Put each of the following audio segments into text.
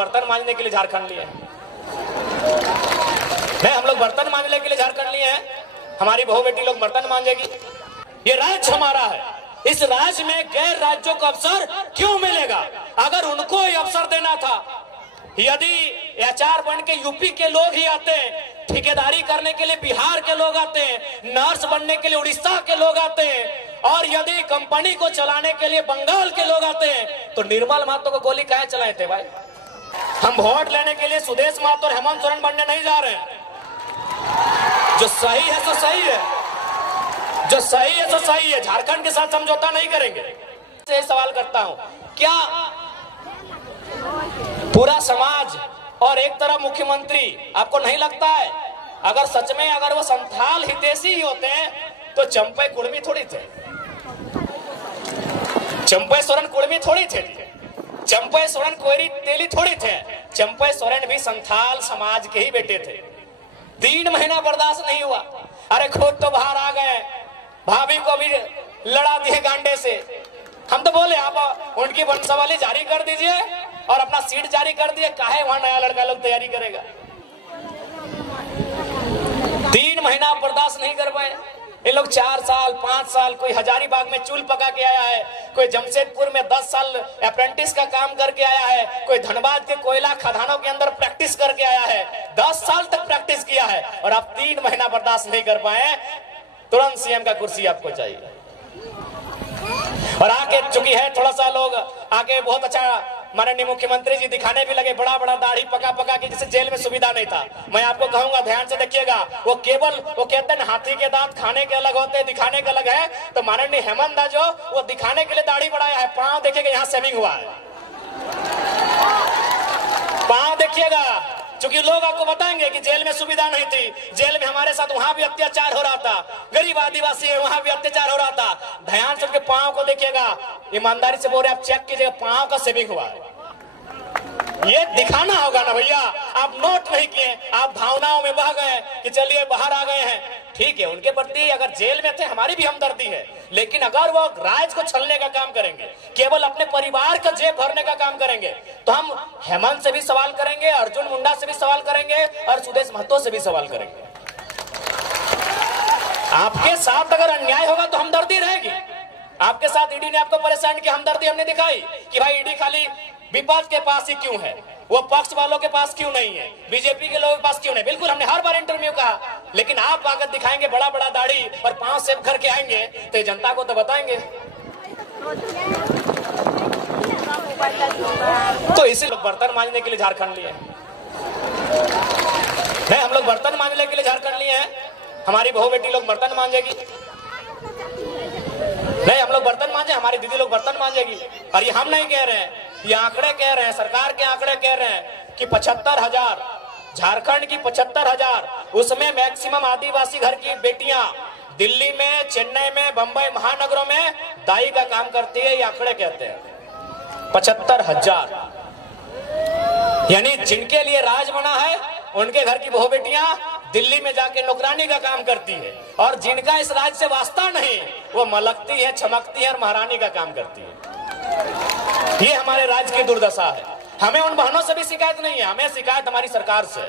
बर्तन मांजने के लिए झारखंड लिए हैं। नहीं, हम लोग बर्तन मांजने के लिए झारखंड लिए हैं। हमारी बहू बेटी लोग बर्तन मांजेगी। ये राज्य हमारा है। इस राज्य में गैर राज्यों को अवसर क्यों मिलेगा? अगर उनको ये अवसर देना था, यदि एचआर बन के यूपी के लोग ही आते, ठेकेदारी करने के लिए बिहार के लोग आते, नर्स बनने के लिए उड़ीसा के लोग आते, और यदि कंपनी को चलाने के लिए बंगाल के लोग आते, तो निर्मल महतो को गोली काहे चलाए थे भाई? हम वोट लेने के लिए सुदेश महतो और हेमंत सोरेन बनने नहीं जा रहे हैं। जो सही है तो सही है, जो सही है तो सही है। झारखंड के साथ समझौता नहीं करेंगे। से सवाल करता हूं, क्या पूरा समाज और एक तरफ मुख्यमंत्री, आपको नहीं लगता है अगर सच में अगर वो संथाल हितैषी ही होते हैं तो चंपई कुर्मी थोड़ी थे? चंपई सोरेन कुर्मी थोड़ी थे, चंपई सोरेन कोयरी तेली थोड़ी थे। चंपई सोरेन भी संथाल समाज के ही बेटे थे। 3 महीना बर्दाश्त नहीं हुआ। अरे खुद तो बाहर आ गए, भाभी को भी लड़ा दिए गांडे से। हम तो बोले आप उनकी वंशावली जारी कर दीजिए और अपना सीट जारी कर दिए, काहे वहां नया लड़का लोग तैयारी करेगा? 3 महीना बर्दाश्त नहीं कर पाए ये लोग। 4 साल 5 साल, कोई हजारीबाग में चूल पका के आया है, कोई जमशेदपुर में 10 साल अप्रेंटिस का काम करके आया है, कोई धनबाद के कोयला खदानों के अंदर प्रैक्टिस करके आया है, 10 साल तक प्रैक्टिस किया है, और आप 3 महीना बर्दाश्त नहीं कर पाए। तुरंत सीएम का कुर्सी आपको चाहिए। और आके चुकी है थोड़ा सा लोग आके बहुत अच्छा माननीय मुख्यमंत्री जी दिखाने भी लगे, बड़ा बड़ा दाढ़ी पका पका के, जिसे जेल में सुविधा नहीं था। मैं आपको कहूंगा ध्यान से देखिएगा, वो केवल वो कहते हैं हाथी के दांत खाने के अलग होते हैं, दिखाने के अलग है। तो माननीय हेमंत दा जो वो दिखाने के लिए दाढ़ी बढ़ाया है, पांव देखिएगा यहाँ सेविंग हुआ है, पांव देखिएगा। क्योंकि लोग आपको बताएंगे कि जेल में सुविधा नहीं थी, जेल में हमारे साथ वहां भी अत्याचार हो रहा था, गरीब आदिवासी है वहां भी अत्याचार हो रहा था। ध्यान से उनके पांव को देखिएगा, ईमानदारी से बोल रहे आप चेक कीजिएगा, पांव का सेविंग हुआ है। ये दिखाना होगा ना भैया। आप नोट नहीं किए, आप भावनाओं में बह गए कि चलिए बाहर आ गए हैं। ठीक है, उनके प्रति अगर जेल में थे हमारी भी हमदर्दी है, लेकिन अगर वो राज्य को छलने का काम करेंगे, केवल अपने परिवार का जेब भरने का काम करेंगे, तो हम हेमंत से भी सवाल करेंगे, अर्जुन मुंडा से भी सवाल करेंगे, और सुदेश महतो से भी सवाल करेंगे। आपके साथ अगर अन्याय होगा तो हमदर्दी रहेगी। आपके साथ ईडी ने आपको परेशान किया, हमदर्दी हमने दिखाई कि भाई ईडी खाली विपक्ष के पास ही क्यों है, वो पक्ष वालों के पास क्यों नहीं है, बीजेपी के लोगों के पास क्यों नहीं। बिल्कुल हमने हर बार इंटरव्यू कहा, लेकिन आप आकर दिखाएंगे बड़ा बड़ा दाढ़ी और पांव सेव करके आएंगे तो जनता को तो बताएंगे। तो इसी लोग बर्तन मांजने के लिए झारखंड लिए हैं। नहीं, हम लोग बर्तन मांजने के लिए झारखंड लिए हैं। हमारी बहू बेटी लोग बर्तन मांजेगी। नहीं, हम लोग बर्तन मांजे, हमारी दीदी लोग बर्तन मांजेगी। और ये हम नहीं कह रहे हैं, ये आंकड़े कह रहे हैं, सरकार के आंकड़े कह रहे हैं कि 75,000 झारखंड की 75,000, उसमें मैक्सिमम आदिवासी घर की बेटियां दिल्ली में, चेन्नई में, बंबई महानगरों में दाई का काम करती है। ये आंकड़े कहते हैं 75,000। यानी जिनके लिए राज बना है उनके घर की बहू बेटियां दिल्ली में जाके नौकरानी का काम करती है, और जिनका इस राज्य से वास्ता नहीं वो मलकती है, चमकती है और महारानी का काम करती है। ये हमारे राज्य की दुर्दशा है। हमें उन बहनों से भी शिकायत नहीं है, हमें शिकायत हमारी सरकार से।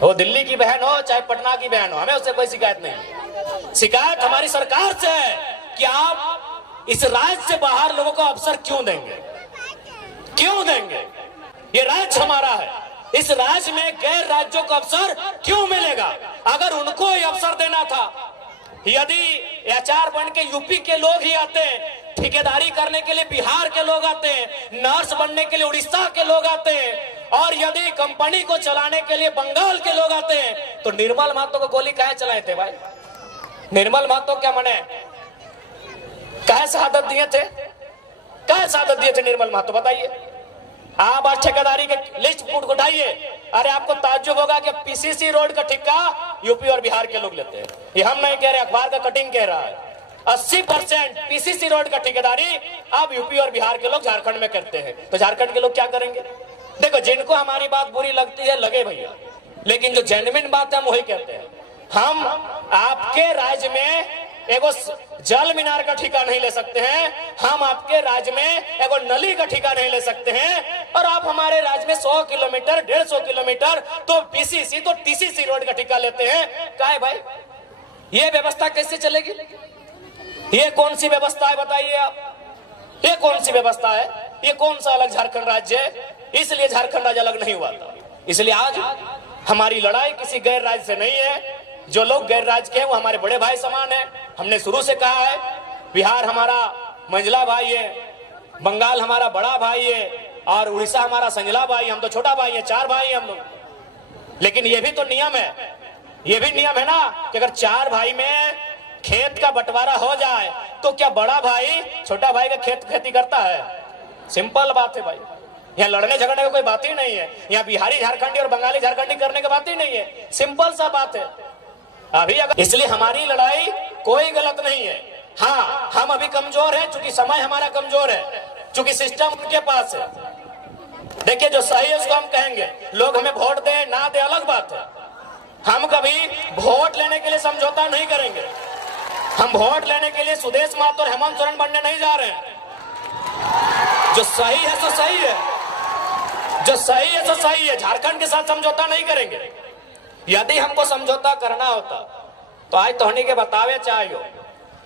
वो दिल्ली की बहन हो चाहे पटना की बहन हो, हमें उससे कोई शिकायत नहीं। शिकायत हमारी सरकार से है कि आप इस राज्य से बाहर लोगों को अवसर क्यों देंगे, क्यों देंगे? ये राज्य हमारा है। इस राज्य में गैर राज्यों को अवसर क्यों मिलेगा? अगर उनको ये अवसर देना था, यदि एचआर बन के यूपी के लोग ही आते, ठेकेदारी करने के लिए बिहार के लोग आते, नर्स बनने के लिए उड़ीसा के लोग आते, और यदि कंपनी को चलाने के लिए बंगाल के लोग आते, तो निर्मल महतो को गोली काहे चलाए थे भाई? निर्मल महतो क्या मने काहे शहादत दिए थे? काहे शहादत दिए थे निर्मल महतो, बताइए। आप आज ठेकेदारी के लिस्ट उठाइए, अरे आपको ताज्जुब होगा कि पीसीसी रोड का ठेका यूपी और बिहार के लोग लेते हैं। ये हम नहीं कह रहे, अखबार का कटिंग कह रहा है। 80% पीसीसी रोड का ठेकेदारी अब यूपी और बिहार के लोग झारखंड में करते हैं। तो झारखंड के लोग क्या करेंगे? देखो, जिनको हमारी बात बुरी लगती है लगे भैया, लेकिन जो जेन्युइन बात है हम वही कहते हैं। हम आपके राज्य में एगो जल मीनार का ठिका नहीं ले सकते हैं, हम आपके राज्य में एगो नली का ठिका नहीं ले सकते हैं, और आप हमारे राज्य में 100 किलोमीटर 150 किलोमीटर तो पीसीसी तो टीसीसी रोड का ठिका लेते हैं। क्या है भाई, ये व्यवस्था कैसे चलेगी? ये कौन सी व्यवस्था है बताइए आप? ये कौन सी व्यवस्था है? ये कौन सा अलग झारखंड राज्य है? इसलिए झारखंड राज्य अलग नहीं हुआ था। इसलिए आज हमारी लड़ाई किसी गैर राज्य से नहीं है। जो लोग गैर राज्य के हैं वो हमारे बड़े भाई समान है। हमने शुरू से कहा है, बिहार हमारा मंझला भाई है, बंगाल हमारा बड़ा भाई है, और उड़ीसा हमारा संजला भाई, हम तो छोटा भाई है, 4 भाई हैं हम लोग। लेकिन ये भी तो नियम है, ये भी नियम है ना कि अगर 4 भाई में खेत का बंटवारा हो जाए तो क्या बड़ा भाई छोटा भाई का खेती करता है? सिंपल बात है भाई। यहाँ लड़ने झगड़ने का कोई बात ही नहीं है। यहाँ बिहारी झारखंडी और बंगाली झारखंडी करने की बात ही नहीं है, सिंपल सा बात है। अभी अगर इसलिए हमारी लड़ाई कोई गलत नहीं है। हाँ, हम अभी कमजोर है चूंकि समय हमारा कमजोर है, चूंकि सिस्टम उनके पास है। देखिए, जो सही है उसको हम कहेंगे, लोग हमें वोट दे ना दे अलग बात है। हम कभी वोट लेने के लिए समझौता नहीं करेंगे। हम वोट लेने के लिए सुदेश महतो और हेमंत सोरेन बनने नहीं जा रहे हैं। जो सही है सो सही है, जो सही है सो सही है। झारखंड के साथ समझौता नहीं करेंगे। यदि हमको समझौता करना होता तो आज तोहनी के बतावे चाहिए,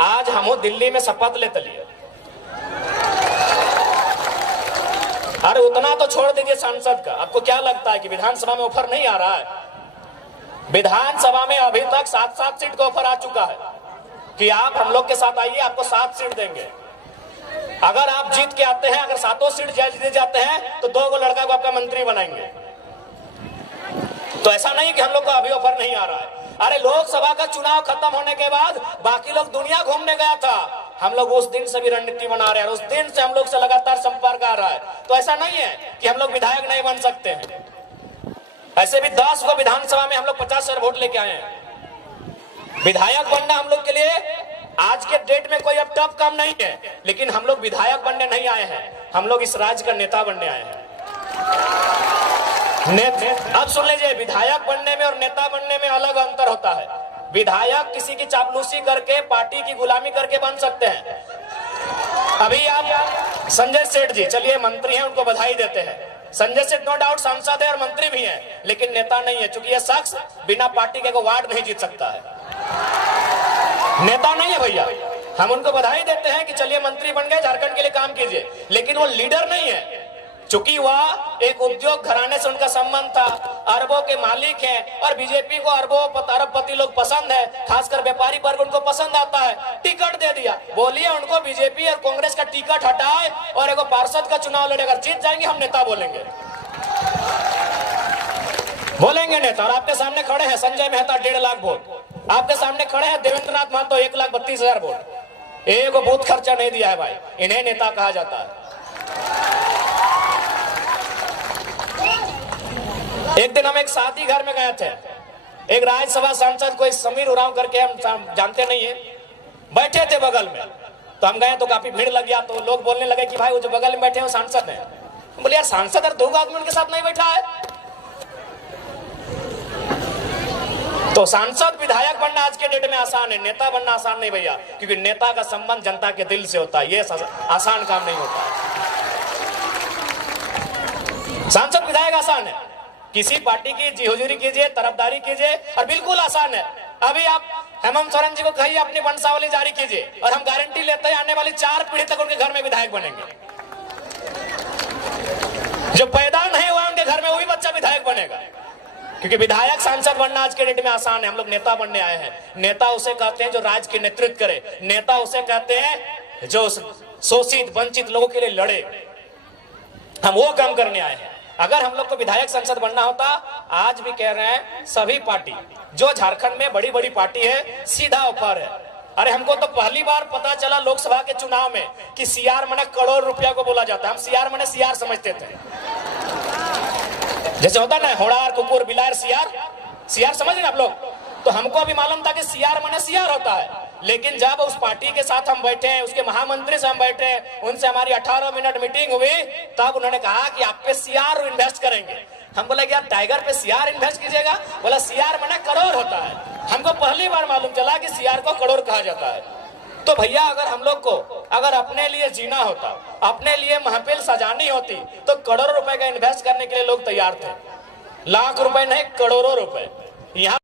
आज हम दिल्ली में शपथ लेते लिए। अरे उतना तो छोड़ दीजिए सांसद का, आपको क्या लगता है कि विधानसभा में ऑफर नहीं आ रहा है? विधानसभा में अभी तक 7-7 सीट का ऑफर आ चुका है कि आप हम लोग के साथ आइए, आपको 7 सीट देंगे। अगर आप जीत के आते हैं, अगर 7 सीट जीत जाते हैं तो 2 लड़का को आपका मंत्री बनाएंगे। तो ऐसा नहीं कि हम लोग को अभी ऑफर नहीं आ रहा है। अरे लोकसभा का चुनाव खत्म होने के बाद बाकी लोग दुनिया घूमने गया था, हम लोग उस दिन से भी रणनीति बना रहे हैं, उस दिन से हम लोग से लगातार संपर्क आ रहा है। तो ऐसा नहीं है कि हम लोग विधायक नहीं बन सकते हैं। ऐसे भी 10 को विधानसभा में हम लोग 50 वोट लेके आए हैं। विधायक बनना हम लोग के लिए आज के डेट में कोई अब टफ काम नहीं है, लेकिन हम लोग विधायक बनने नहीं आए हैं, हम लोग इस राज्य का नेता बनने आए हैं। अब सुन लीजिए, विधायक बनने में और नेता बनने में अलग अंतर होता है। विधायक किसी की चापलूसी करके, पार्टी की गुलामी करके बन सकते हैं। अभी आप संजय सेठ जी, चलिए मंत्री हैं, उनको बधाई देते हैं। संजय सेठ नो डाउट सांसद है और मंत्री भी हैं, लेकिन नेता नहीं है, क्योंकि ये शख्स बिना पार्टी के वार्ड नहीं जीत सकता है। नेता नहीं है भैया। हम उनको बधाई देते हैं कि चलिए मंत्री बन गए, झारखंड के लिए काम कीजिए, लेकिन वो लीडर नहीं है। चूंकि वह एक उद्योग घराने से उनका संबंध था, अरबों के मालिक हैं, और बीजेपी को अरबपति लोग पसंद है, खासकर व्यापारी वर्ग उनको पसंद आता है, टिकट दे दिया। बोलिए उनको बीजेपी और कांग्रेस का टिकट हटाए और एक पार्षद का चुनाव लड़े, अगर जीत जाएंगे हम नेता बोलेंगे, बोलेंगे नेता। और आपके सामने खड़े हैं संजय मेहता 1.5 लाख वोट, आपके सामने खड़े हैं देवेंद्र नाथ महतो 1,32,000 वोट। एक बूथ खर्चा नहीं दिया है भाई, इन्हें नेता कहा जाता है। एक दिन हम एक शादी घर में गए थे, एक राज्यसभा सांसद कोई समीर उरांव करके, हम जानते नहीं है, बैठे थे बगल में। तो हम गए तो काफी भीड़ लग गया, तो लोग बोलने लगे कि भाई वो जो बगल में बैठे हैं वो सांसद हैं। बोले यार सांसद और 2 आदमी उनके साथ नहीं बैठा है। तो सांसद विधायक बनना आज के डेट में आसान है, नेता बनना आसान नहीं भैया, क्योंकि नेता का संबंध जनता के दिल से होता है, ये आसान काम नहीं होता है। सांसद विधायक आसान है, किसी पार्टी की जी हुजूरी कीजिए, तरफदारी कीजिए, और बिल्कुल आसान है। अभी आप हेमंत सोरेन जी को कहिए अपनी वंशावली जारी कीजिए, और हम गारंटी लेते हैं आने वाली 4 पीढ़ी तक उनके घर में विधायक बनेंगे। जो पैदा नहीं हुआ उनके घर में वही बच्चा विधायक बनेगा, क्योंकि विधायक सांसद बनना आज के डेट में आसान है। हम लोग नेता बनने आए हैं। नेता उसे कहते हैं जो राज्य की नेतृत्व करे, नेता उसे कहते हैं जो शोषित वंचित लोगों के लिए लड़े। हम वो काम करने आए हैं। अगर हम लोग को विधायक संसद बनना होता, आज भी कह रहे हैं सभी पार्टी जो झारखंड में बड़ी बड़ी पार्टी है, सीधा ऑफर है। अरे हमको तो पहली बार पता चला लोकसभा के चुनाव में कि सीआर मने करोड़ रुपया को बोला जाता है। हम सीआर मने सीआर समझते थे, जैसे होता ना होड़ार कुकुर बिलार सीआर, सीआर समझ रहे आप लोग। तो हमको भी मालूम था कि सीआर मने सीआर होता है, लेकिन जब उस पार्टी के साथ हम बैठे हैं, उसके महामंत्री से हम बैठे हैं, उनसे हमारी 18 मिनट मीटिंग हुई, तब उन्होंने कहा कि आप पे सीआर इन्वेस्ट करेंगे। हम बोले कि यार टाइगर पे सीआर इन्वेस्ट कीजिएगा, बोला सीआर माने करोड़ होता है। हमको पहली बार मालूम चला कि सीआर को करोड़ कहा जाता है। तो भैया अगर हम लोग को अगर अपने लिए जीना होता, अपने लिए महफिल सजानी होती, तो करोड़ों रुपए का इन्वेस्ट करने के लिए लोग तैयार थे, लाख रुपए नहीं करोड़ों रुपए। यहाँ